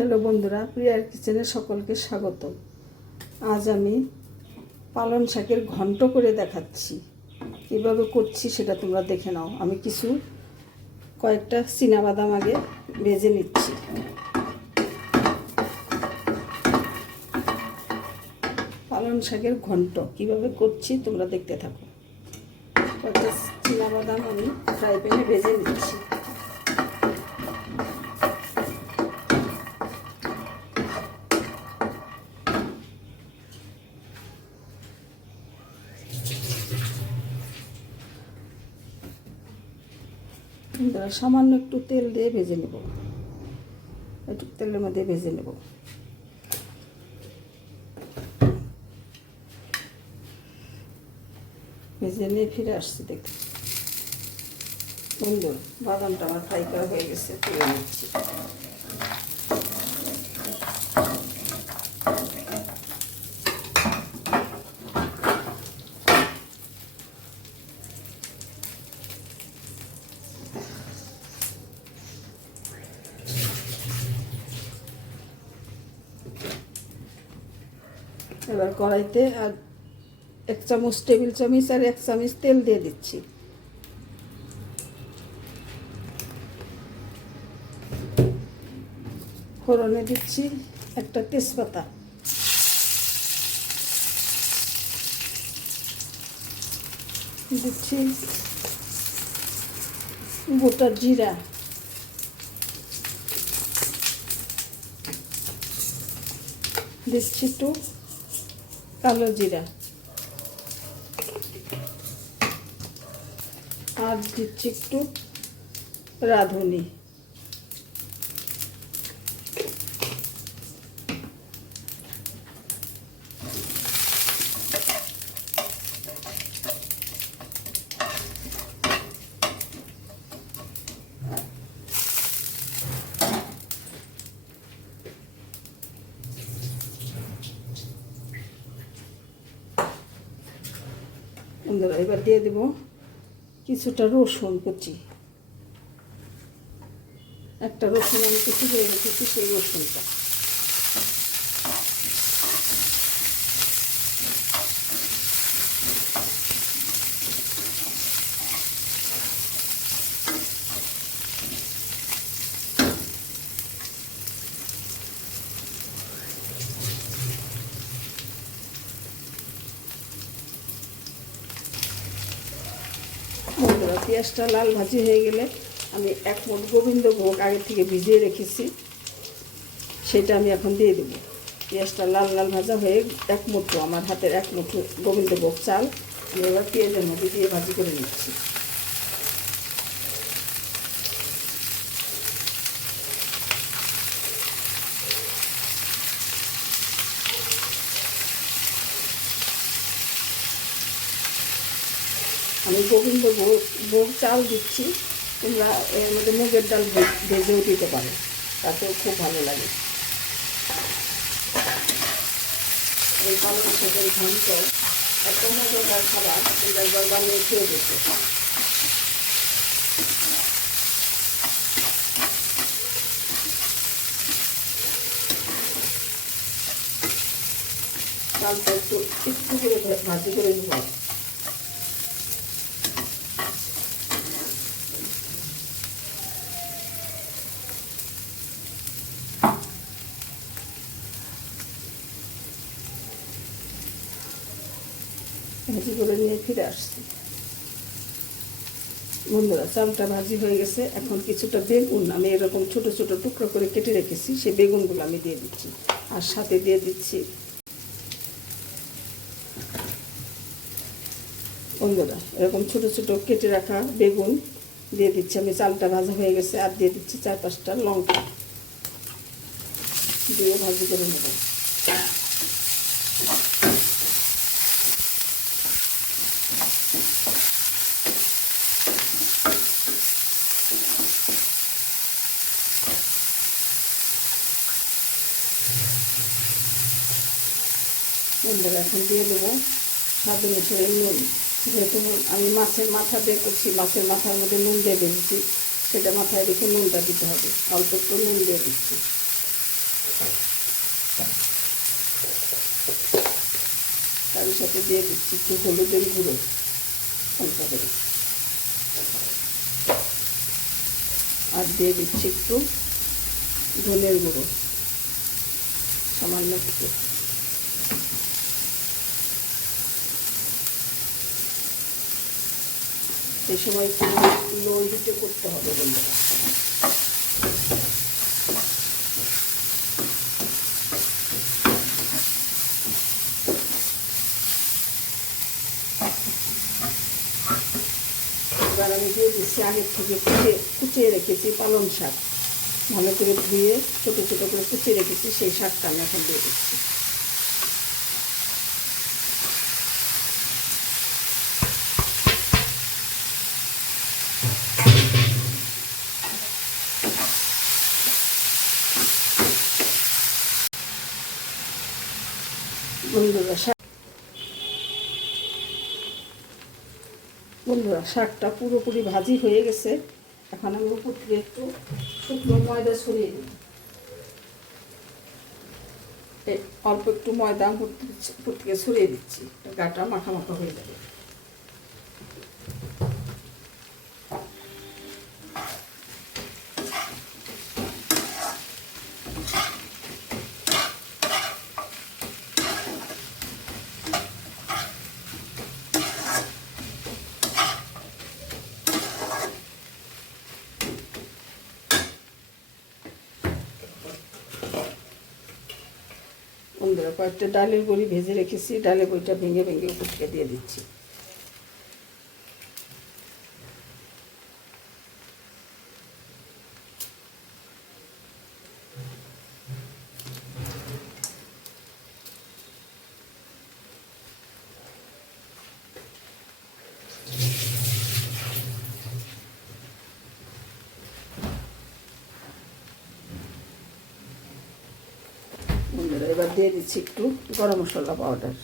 Hello বন্ধুরা, প্রিয়ার কিচেনে সকলকে স্বাগত। আজ আমি পালং শাকের ঘন্ট করে দেখাচ্ছি। কীভাবে করছি সেটা তোমরা দেখে নাও। আমি কয়েকটা চীনাবাদাম আগে ভেজে নিচ্ছি। পালং শাকের ঘন্ট কীভাবে করছি তোমরা দেখতে থাকো। কয়েকটা চীনাবাদাম আমি ফ্রাই প্যানে ভেজে নিচ্ছি। সামান্য একটু তেল দিয়ে ভেজে নেব, একটু তেলের মধ্যে ভেজে নেব। ভেজে নিয়ে ফিরে আসছি। দেখতে বন্ধু, বাদামটা আমার ফ্রাই করা হয়ে গেছে, তুলে নিচ্ছি। এবার কড়াইতে আর 1 চামচ টেবিল চামচ আর 1 চামচ তেল দিয়ে দিচ্ছি। ফোড়নে দিচ্ছি একটা তেজপাতা, দিচ্ছি গোটা জিরা, দিচ্ছি একটু কালো জিরা, আর দিচ্ছি একটু রাঁধুনি। এবার দিয়ে দেব কিছুটা রসুন কুচি। একটা রসুন আমি কুচি করে রেখেছি, সেই রসুনটা। বন্ধুরা, পেঁয়াজটা লাল ভাজি হয়ে গেলে আমি 1 মুঠ গোবিন্দভোগ আগে থেকে ভিজিয়ে রেখেছি, সেটা আমি এখন দিয়ে দেবো। পেঁয়াজটা লাল লাল ভাজা হয়ে 1 মুঠো, আমার হাতের 1 মুঠো গোবিন্দভোগ চাল আমি এবার পেঁয়াজের মধ্যে দিয়ে ভাজি করে নিচ্ছি। আমি গোবিন্দভোগ চাল দিচ্ছি, তোমরা এর মধ্যে মুগের ডাল ভেজেও দিতে পারো, তাতেও খুব ভালো লাগে। এই পালং শাকের ঘন্ট এত মজাদার খাবার, তোমরা একবার বানিয়ে খেয়ে দেখো। চালটা একটু করে ভাজি করে নেব। ভাজি করে নিয়ে ফিরে আসছি। বন্ধুরা, চালটা ভাজি হয়ে গেছে। এখন কিছুটা বেগুন আমি এরকম ছোট ছোট টুকরো করে কেটে রেখেছি, সেই বেগুনগুলো আমি দিয়ে দিচ্ছি। আর সাথে দিয়ে দিচ্ছি, বন্ধুরা, এরকম ছোট ছোট কেটে রাখা বেগুন দিয়ে দিচ্ছি আমি। চালটা ভাজা হয়ে গেছে। আর দিয়ে দিচ্ছি 4-5টা লঙ্কা, দিয়ে ভাজি করে নেব। বন্ধুরা, এখন দিয়ে দেবো স্বাদ অনুসারে নুন। যেহেতু আমি মাছের মাথা দিয়ে করছি, মাছের মাথার মধ্যে নুন দিয়ে দিচ্ছি, সেটা মাথায় রেখে নুনটা দিতে হবে। অল্প একটু নুন দিয়ে দিচ্ছি। তার সাথে দিয়ে দিচ্ছি একটু হলুদের গুঁড়ো হালকা করে, আর দিয়ে দিচ্ছি একটু ধনের গুঁড়ো সামান্য একটু। এই সময় একটু লো হিটে করতে হবে বন্ধুরা। এবার আমি দিয়ে দিচ্ছি আগের থেকে কুচিয়ে রেখেছি পালং শাক, ভালো করে ধুয়ে ছোটো ছোটো করে কুচিয়ে রেখেছি, সেই শাকটা আমি এখন দিয়ে দিচ্ছি। বন্ধুরা শাকটা পুরোপুরি ভাজি হয়ে গেছে। এখন আমি উপর থেকে একটু শুকনো ময়দা ছড়িয়ে দিই। অল্প একটু ময়দা উপর থেকে ছড়িয়ে দিচ্ছি, গাটা মাখা মাখা হয়ে যাবে। বন্ধুরা কয়েকটা ডালের বড়ি ভেজে রেখেছি, ডালের বড়িটা ভেঙে ভেঙে উপর থেকে দিয়ে দিচ্ছি। বন্ধুরা এবার দিয়ে দিচ্ছি একটু গরম মশলা পাউডার।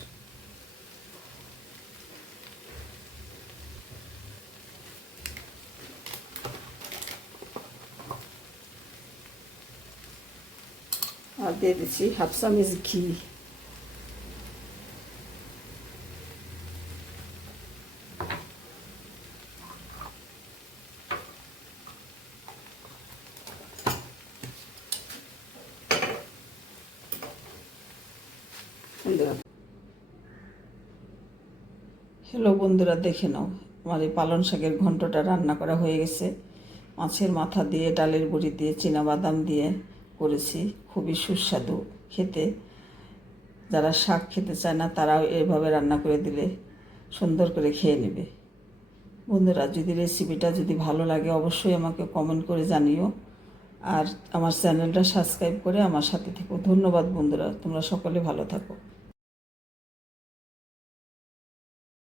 আর দিয়ে দিচ্ছি হাফ চামচ ঘি। হ্যালো বন্ধুরা, দেখে নাও আমার এই পালং শাকের ঘন্টটা রান্না করা হয়ে গেছে। মাছের মাথা দিয়ে, ডালের বড়ি দিয়ে, চীনাবাদাম দিয়ে করেছি, খুবই সুস্বাদু খেতে। যারা শাক খেতে চায় না তারাও এইভাবে রান্না করে দিলে সুন্দর করে খেয়ে নেবে। বন্ধুরা যদি রেসিপিটা যদি ভালো লাগে অবশ্যই আমাকে কমেন্ট করে জানিও, আর আমার চ্যানেলটা সাবস্ক্রাইব করে আমার সাথে থেকো। ধন্যবাদ বন্ধুরা, তোমরা সকলে ভালো থাকো।